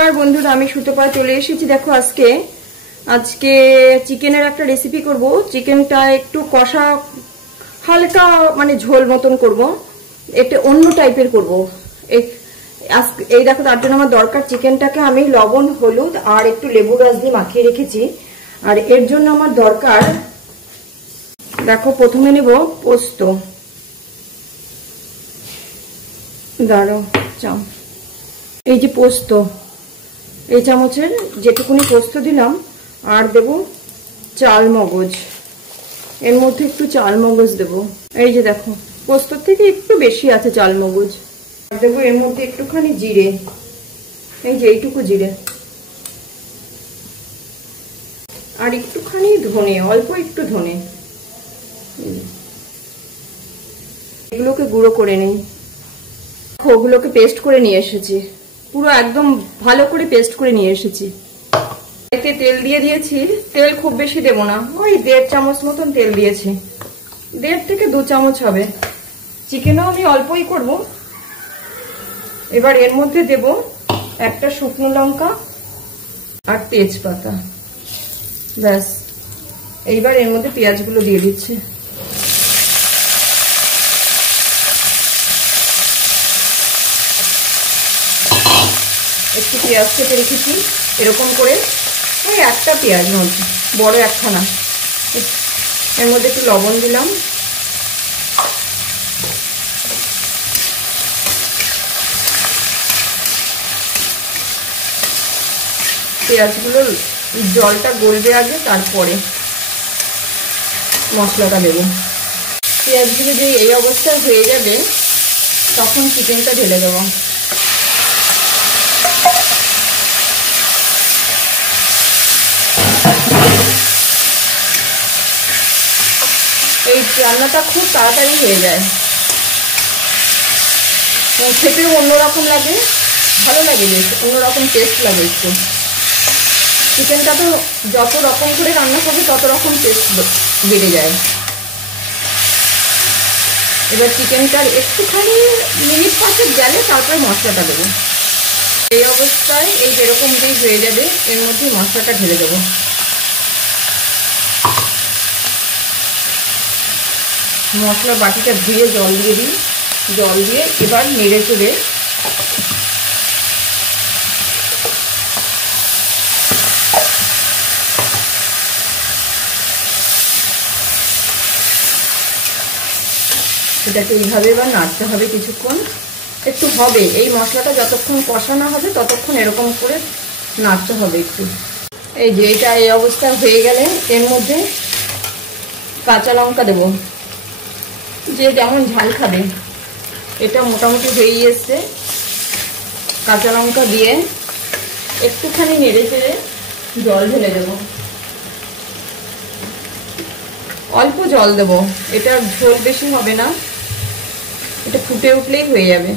নমস্কার বন্ধুরা, আমি সুতপা চলে এসেছি। দেখো আজকে চিকেনের একটা রেসিপি করব। চিকেনটা একটু কষা, হালকা মানে ঝোল মতন করব, এটা অন্য টাইপের করব। এই দেখো, তার জন্য আমার দরকার চিকেনটাকে আমি লবণ, হলুদ আর একটু লেবু রস দিয়ে মাখিয়ে রেখেছি। আর এর জন্য আমার দরকার, দেখো প্রথমে নেব পোস্ত। দাঁড়াও, এই যে পোস্ত, এই চামচের যেটুকুনি পোস্ত দিলাম। আর দেব চাল মগজ, এর মধ্যে একটু চাল মগজ দেব। এই যে দেখো, পোস্তর থেকে একটু বেশি আছে চাল মগজ। দেবো এর মধ্যে একটুখানি জিরে, এই যে এইটুকু জিরে। আর একটুখানি ধনে, অল্প একটু ধনে। এগুলোকে গুঁড়ো করে নেই। ওগুলোকে পেস্ট করে নিয়ে এসেছি, পুরো একদম ভালো করে পেস্ট করে নিয়ে এসেছি। এতে তেল দিয়ে দিয়েছি, তেল খুব বেশি দেব না, ওই 1.5 চামচ মতন তেল দিয়েছি। 1.5 থেকে 2 চামচ হবে। চিকেনও আমি অল্পই করব। এবার এর মধ্যে দেব একটা শুকনো লঙ্কা আর তেজপাতা, ব্যাস। এইবার এর মধ্যে পেঁয়াজগুলো দিয়ে দিচ্ছি। একটু পেঁয়াজ কেটে রেখেছি এরকম করে, ওই একটা পেঁয়াজ মধ্যে, বড় একখানা। এর মধ্যে একটু লবণ দিলাম, পেঁয়াজগুলো জলটা গলবে আগে, তারপরে মশলাটা দেব। পেঁয়াজগুলো যে এই অবস্থায় হয়ে যাবে, তখন চিকেনটা ঢেলে দেবো। এই রান্নাটা খুব তাড়াতাড়ি হয়ে যায়, খেতেও অন্যরকম লাগে, ভালো লাগে, বেশ অন্যরকম টেস্ট লাগে একটু। চিকেনটা তো যত রকম করে রান্না করবে তত রকম টেস্ট বেড়ে যায়। এবার চিকেনটার একটুখানি মিনিট 5 গেলে তারপরে মশলাটা দেবো। এই অবস্থায় এই যেরকম দিয়ে হয়ে যাবে, এর মধ্যে মশলাটা ঢেলে দেবো। মশলা বাটিটা ধুয়ে জল দিয়ে দিই, জল দিয়ে এবার নেড়ে চড়ে এটাকে এইভাবে এবার নাড়তে হবে কিছুক্ষণ। একটু হবে, এই মশলাটা যতক্ষণ কষানো হবে ততক্ষণ এরকম করে নাড়তে হবে একটু। এই যে এটা এই অবস্থা হয়ে গেলে এর মধ্যে কাঁচা লঙ্কা দেবো, যে যেমন ঝাল খাবে। এটা মোটামুটি হয়েই এসছে। কাঁচা লঙ্কা দিয়ে একটুখানি নেড়ে চেড়ে জল ঢেলে দেবো, অল্প জল দেবো। এটা ঝোল বেশি হবে না, এটা ফুটে উঠলেই হয়ে যাবে।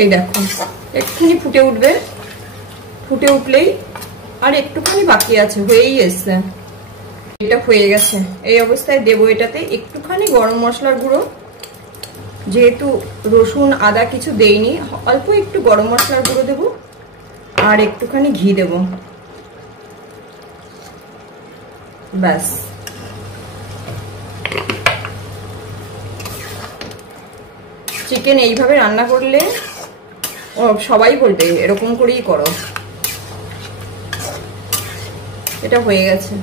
এই দেখো, একটুখানি ফুটে উঠবে, ফুটে উঠলেই, আর একটুখানি বাকি আছে, হয়েই এসছে। এটা হয়ে গেছে। এই অবস্থায় দেবো এটাতে একটুখানি গরম মশলার গুঁড়ো, যেহেতু রসুন আদা কিছু দেইনি, অল্প একটু গরম মশলার গুঁড়ো দেবো, আর একটুখানি ঘি দেব, ব্যাস। চিকেন এইভাবে রান্না করলে সবাই বলবে এরকম করেই করো। এটা হয়ে গেছে।